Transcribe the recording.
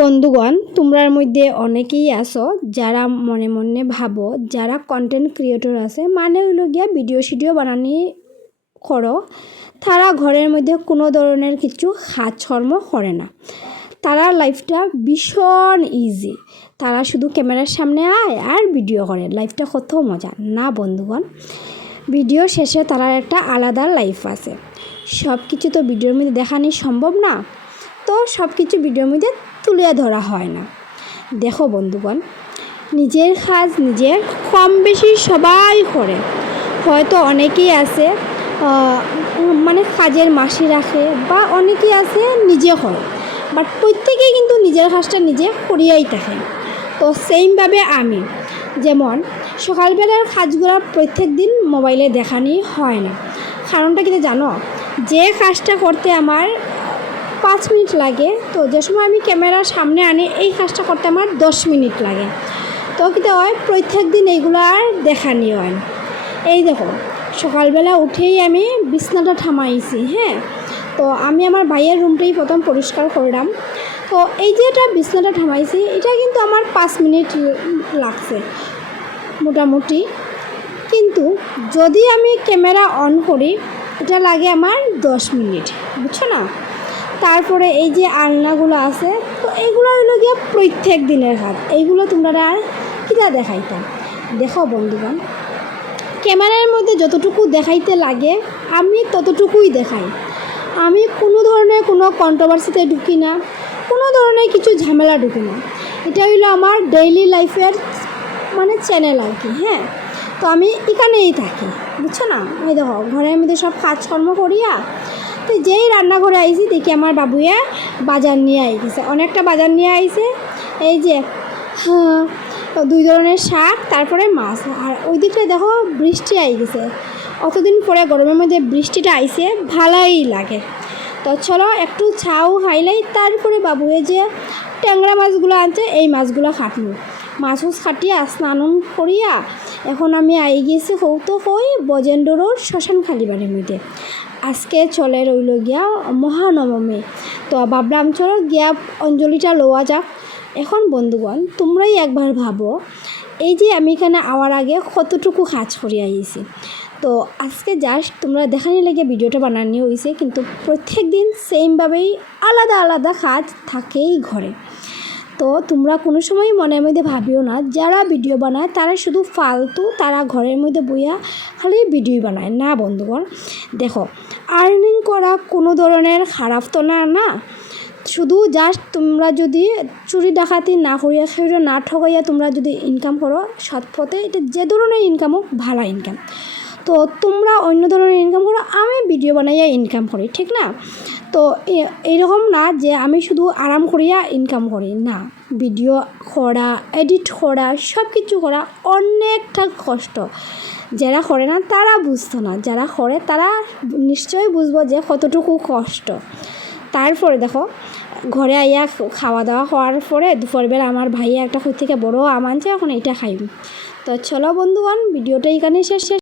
বন্ধুগণ, তোমরার মধ্যে অনেকেই আছো যারা মনে মনে ভাবো, যারা কন্টেন্ট ক্রিয়েটর আছে মানে হইল গিয়া ভিডিও সিডিও বানানি করো, তারা ঘরের মধ্যে কোনো ধরনের কিছু কাজকর্ম করে না। তারা লাইফটা ভীষণ ইজি তারা শুধু ক্যামেরার সামনে আয় আর ভিডিও করে। লাইফটা কত মজা। না বন্ধুগণ ভিডিও শেষে তার একটা আলাদা লাইফ আছে। সব কিছু তো ভিডিওর মধ্যে দেখানি সম্ভব না। তো সব কিছু ভিডিওর মধ্যে তুলে ধরা হয় না। দেখো বন্ধুগণ, নিজের কাজ নিজের কম বেশি সবাই করে। হয়তো অনেকেই আছে মানে কাজের মাসি রাখে বা অনেকেই আছে নিজে করে। বাট প্রত্যেকেই কিন্তু নিজের কাজটা নিজে করিয়াই থাকে। তো সেইমভাবে আমি, যেমন সকালবেলার কাজগুলো প্রত্যেক দিন মোবাইলে দেখানি হয় না। কারণটা কিন্তু জানো? যে কাজটা করতে আমার পাঁচ মিনিট লাগে। তো যে সময় আমি ক্যামেরার সামনে আনি, এই কাজটা করতে আমার দশ মিনিট লাগে। তো কিন্তু হয়? প্রত্যেক দিন এইগুলো আর দেখানি হয়। না। এই দেখো, সকালবেলা উঠেই আমি বিছনাটা থামাইছি হ্যাঁ? তো আমি আমার ভাইয়ের রুমটাই প্রথম পরিষ্কার করলাম। তো এই যে এটা বিছনাটা থামাইছি, এটা কিন্তু আমার পাঁচ মিনিট লাগছে, মোটামুটি। কিন্তু যদি আমি ক্যামেরা অন করি, এটা লাগে আমার দশ মিনিট, বুঝছ না? তারপরে এই যে আলনাগুলো আছে, তো এইগুলো হইল গিয়া প্রত্যেক দিনের কাজ এইগুলো তোমরা আর কিনা দেখাইতাম দেখো বন্ধুগণ, ক্যামেরার মধ্যে যতটুকু দেখাইতে লাগে, আমি ততটুকুই দেখাই। আমি কোনো ধরনের কোনো কন্ট্রোভার্সিতে ঢুকি না, কোনো ধরনের কিছু ঝামেলা ঢুকি না। এটা হইল আমার ডেইলি লাইফের মানে চ্যানেল আর কি হ্যাঁ? তো আমি এখানেই থাকি, বুঝছ না? এই দেখো, ঘরের মধ্যে সব কাজকর্ম করিয়া তো যেই রান্নাঘরে আইছি দেখি আমার বাবুয়ে বাজার নিয়ে আইছে অনেকটা বাজার নিয়ে আইছে। এই যে হ্যাঁ, দুই ধরনের শাক তারপরে মাছ। আর ওই দিকটা দেখো বৃষ্টি আই গেছে অতদিন পরে গরমের মধ্যে বৃষ্টিটা আইছে ভালোই লাগে। তো চলো একটু ছাউ হাইলাই তারপরে বাবুয়ে যে ট্যাংরা মাছগুলো আনছে এই মাছগুলো খাটলো উছ খাটিয়া স্নান করিয়া এখন আমি আই গেছি কৌতো কই বজেন্দ্র শ্মশান খালিবাড়ির মধ্যে আজকে চলে রইল গিয়া মহানবমী। তো ভাবলাম চলো গিয়া অঞ্জলিটা লওয়া যাক। এখন বন্ধুগণ, তোমরাই একবার ভাবো, এই যে আমি এখানে আওয়ার আগে কতটুকু কাজ করে আইছি। তো আজকে জাস্ট তোমরা দেখানি লেগে ভিডিওটা বানানি হয়েছে কিন্তু প্রত্যেক দিন সেমভাবেই আলাদা আলাদা কাজ থাকেই ঘরে। তো তোমরা কোনো সময় মনের মধ্যে ভাবিও না। যারা ভিডিও বানায়, তারা শুধু ফালতু, তারা ঘরের মধ্যে বইয়া খালি ভিডিও বানায়। না বন্ধুগণ, দেখো আর্নিং করা কোনো ধরনের খারাপ তো না না? শুধু জাস্ট তোমরা যদি চুরি ডাকাতি না করিয়া সেটা না ঠকাইয়া তোমরা যদি ইনকাম করো, সৎ পথে এটা যে ধরনের ইনকাম হোক, ভালো ইনকাম তো তোমরা অন্য ধরনের ইনকাম করো, আমি ভিডিও বানাইয়া ইনকাম করি, ঠিক না? তো এইরকম না যে আমি শুধু আরাম করিয়া ইনকাম করি, না। ভিডিও করা এডিট করা সব কিছু করা অনেকটা কষ্ট। যারা করে না, তারা বুঝতো না। যারা করে, তারা নিশ্চয়ই বুঝব যে কতটুকু কষ্ট। তারপরে দেখো, ঘরে আইয়া খাওয়া দাওয়া হওয়ার পরে দুপুরবেলা আমার ভাইয়া একটা কই থেকে বড় আম আনছে, এখন এটা খাইব তো চলো বন্ধুগণ ভিডিওটা এখানে শেষ।